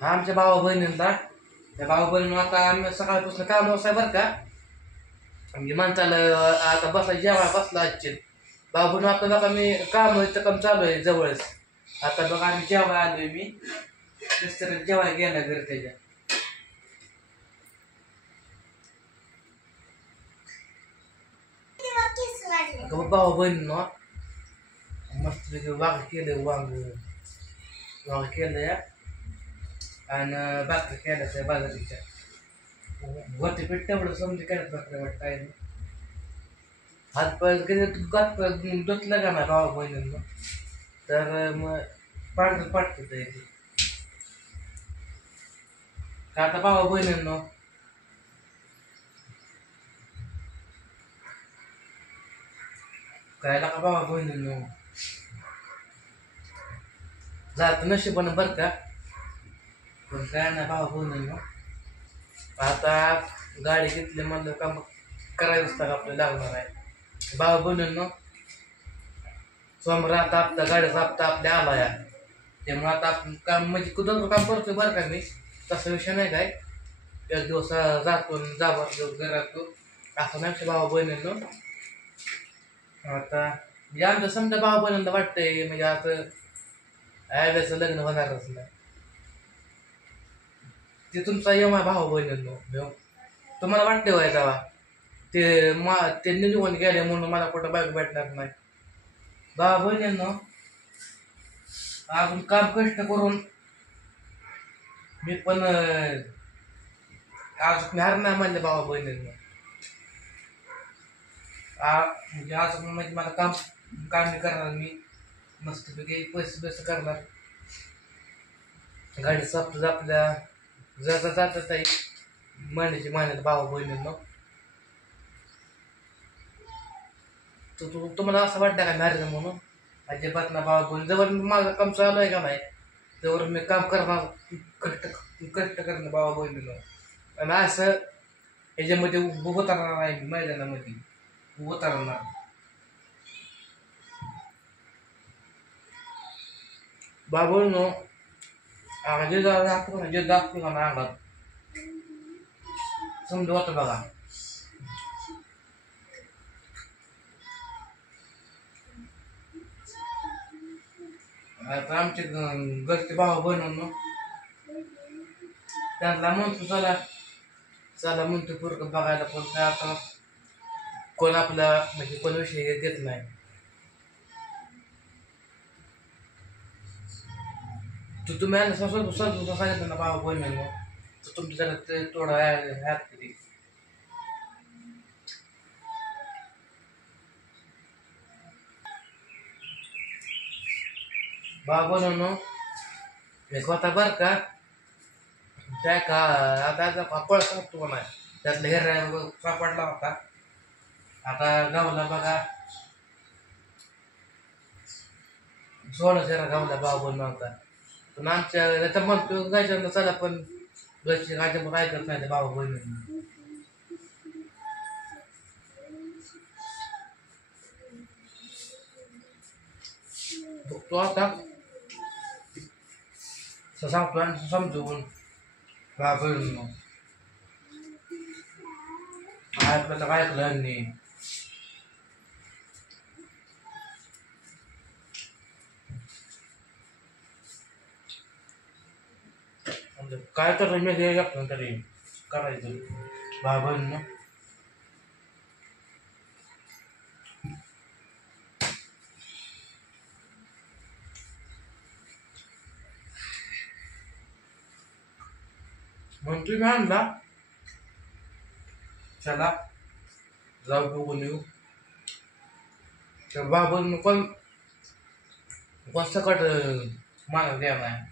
हा आमच्या भावा बहिणींना त्या भावा बहिणींना आता आम्ही सकाळपासून काम आहे बरं का. म्हणजे माणसाला आता बसला जेवायला बसला आजचे भाऊ बहिण आता बघा मी काम काम चालू आहे जवळच. आता बघा आम्ही जेवायला आलोय मी मिस्टर जेवायला गेला घरी त्याच्या. भाऊ बहिणींना मस्त वांग केलं वांग केलं आणि भाकरी केल्या बाजारीच्या वरती पीठ तेवढं समजे केलं भाकरी वाटत काय नाही. हात पाय कधी धुतलं का ना भावा बहिणींना तर मग पांढरं पाठतं ते का आता भावा बहिणींना करायला का भावा बहिणींनो जात नशिबानं बरं का. पण काय ना भावा बहिणींनो आता गाडी घेतली म्हणलं का मग करायचं का आपल्याला लागणार आहे. भावा बहिणींनो सोमवार आता हप्ता गाडीचा हप्ता आपल्या आला या त्यामुळे आता आपण काम म्हणजे कुठं काम करतोय बरं का मी तसा विषय नाही काय. एक दिवस जातो जावर दिवस घरातो असं नाही भावा बहिणींनो. आता म्हणजे आमचं समजा भावा बहिणींना वाटतंय म्हणजे असं आयव्याचं लग्न होणारच नाही. ते तुमचा यम आहे भावा बहिणींनो. तुम्हाला वाटते वय का ते निघून गेले म्हणून मला कुठं बायको भेटणार नाही. भावा बहिणींनो अजून काम कष्ट करून मी पण अजून हारणार म्हणले भावा बहिणींनो. म्हणजे अजून म्हणजे मला काम काम बी करणार मी मस्तपैकी पैसे करणार गाडी साफ आपल्या जाता जातात आहे महिन्याची महिन्यात भावा बहिणींनो. तुम्हाला असं वाटतं का मॅरेज म्हणून अजिबात ना भावा बहीण जवळ माझं काम चालू आहे का नाही जवळ मी काम करणार कष्ट कष्ट करणं भावा बहिणींनो. आणि असं ह्याच्यामध्ये उतरणार नाही मैदानामध्ये उतरणार. भावा बहिणींनो जे दाखवतो का ना अंगात समजा होतं बघा. आता आमचे घरचे भावा बहिणींनो त्यांना म्हणतो चला चला म्हणतो पोरगं बघायला पण काय आता कोण आपला म्हणजे कोण विषय घेत नाही. तुम्ही सांगितलं ना भावा बहिणींनो तर तुमच्या जरा ते थोडं ह्यात तरी भावा बहिणींनो एक होता बरं का त्या का आता पापड सांगतो का नाही त्यातला हेर सापडला होता. आता गावला बघा सोळा शेरा गावला भावा बहिण होता. पण आमच्या त्याचा म्हणतो गायच्या चला पण घरची गायच्या पण ऐकत नाही त्या भावा बहिणींना. बघतो आता सांगतो आणि समजून भावा बहिणींनो ऐकलं तर ऐकलं यांनी. काय तर मी हे तरी करायचं भावा बहिणींनो. म्हणून तुम्ही आणला चला जाऊ बघून येऊ तर भावा बहिणींनो कोण कोण सकट मला द्या नाही.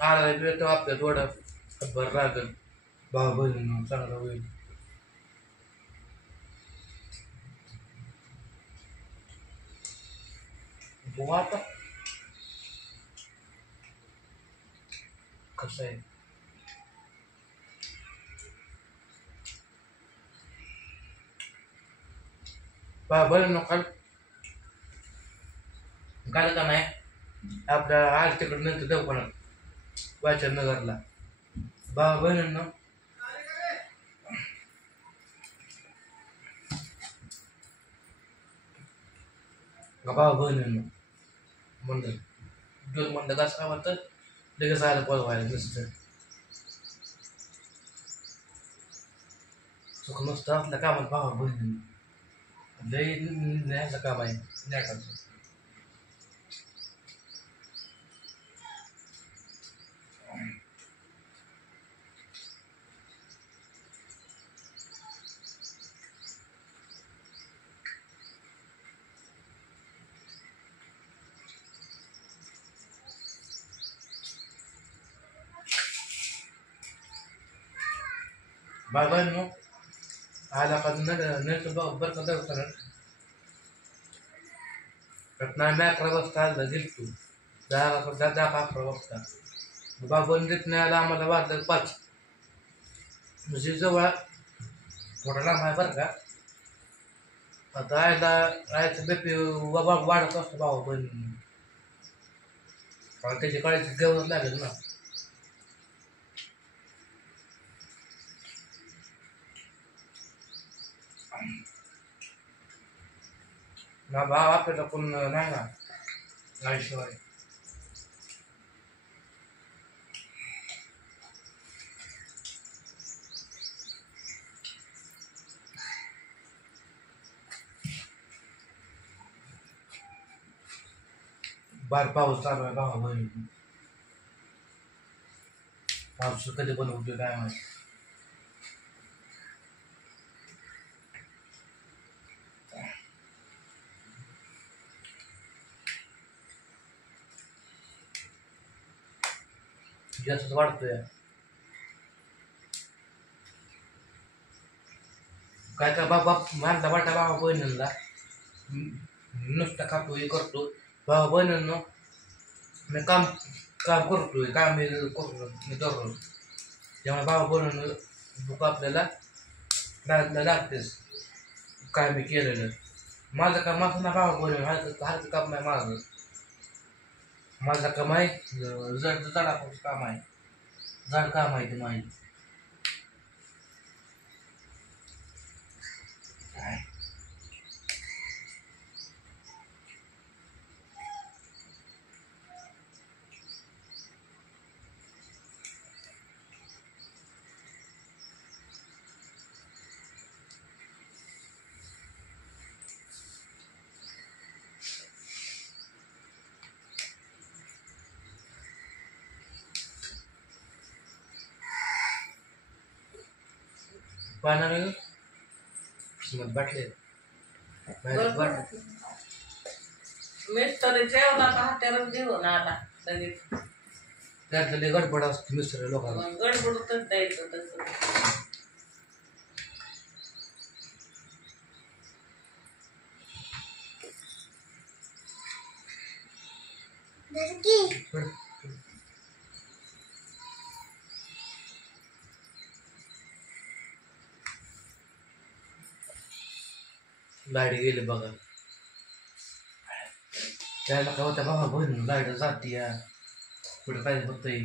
आला वेळ तर आपल्या थोडं बरं लागेल भावा बहिणींनो चांगलं होईल. बघू आता कसं आहे. बरं काल काल का नाही आपल्या आज तिकडे नंतर दवाखान्यात वाचन नगरला भावा बहिणींनो भावा बहिणींनो म्हणलं दोन म्हणलं कसं काय म्हणतं लगेच आलं पळवायला नसतं सुख नसतं असलं कामात भावा बहिणींनो लई न्यायचं काम आहे न्यायचं बाबांनो आला का नंतर बरं का दवाखान्यात रत्ना मी 11 वाजता आला गेलतो 10-11 वाजता बाबांनी तिथनं आला आम्हाला वाजलं 5 म्हणजे जवळ थोडा लांब आहे बरं का आता आयचं BP वाढत असतो भावा बहिणी कारण त्याची काळजी घ्यावंच लागेल ना ना भाव आपल्याला कोण नाही ना गाडीशिवाय बार पाऊस चालू आहे भावा बहिणी पाऊस कधी पण होतो काय माहिती जास्त वाढतोय काय काय बाबा माझा वाटा भावा बहिणींना नुसतं खातो हे करतो भावा बहिणींनो मी काम काम करतोय काम मी करतो मी दररोज त्यामुळे भावा बहिणींनो भूक आपल्याला लागतेच काय मी केलेलं माझं काम असं ना भावा बहिणी हलकं काम नाही माझं काम आहे जडाचं काम आहे जड काम आहे ते माझं पाण्यानं मग बाटले मिस्टर जेवला का हत्यारच घेऊन आला लगेच त्यातले गडबड असते मिस्टर लोकांना मग गडबडतच द्यायचं तसं लाईट गेली बघा त्याला काय होत्या बाबा बहिणी लाईट जाते या कुठं काय होतंय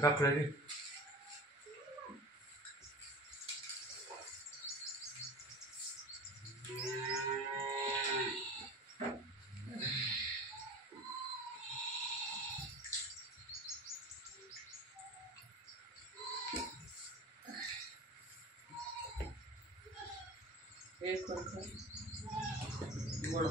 कापलं रे एक गोड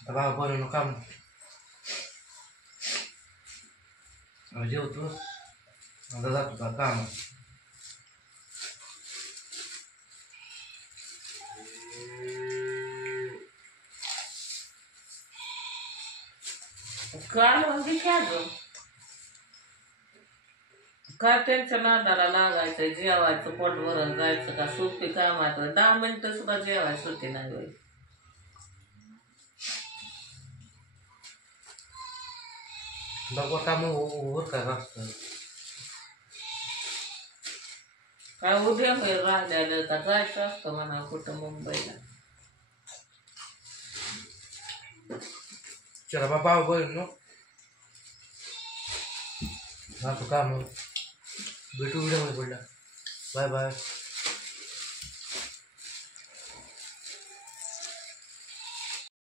आता बाबा बनवणं काम जेवतो आता जातो का काम. काल म्हणजे काय ग काय त्यांच्या नादाला लागायचं जेवायचं पोट भरून जायचं का सोपी कामाचं 10 मिनिटं सुद्धा जेवायचं होते नाही बाई. बघा काम होत का असतं. काय उद्या होईल राहिलेलं का जायचं असतं म्हणा कुठं मुंबईला. चला बाबा बनवणं जातो काम. भेटू व्हिडिओमध्ये पडला. Bye bye.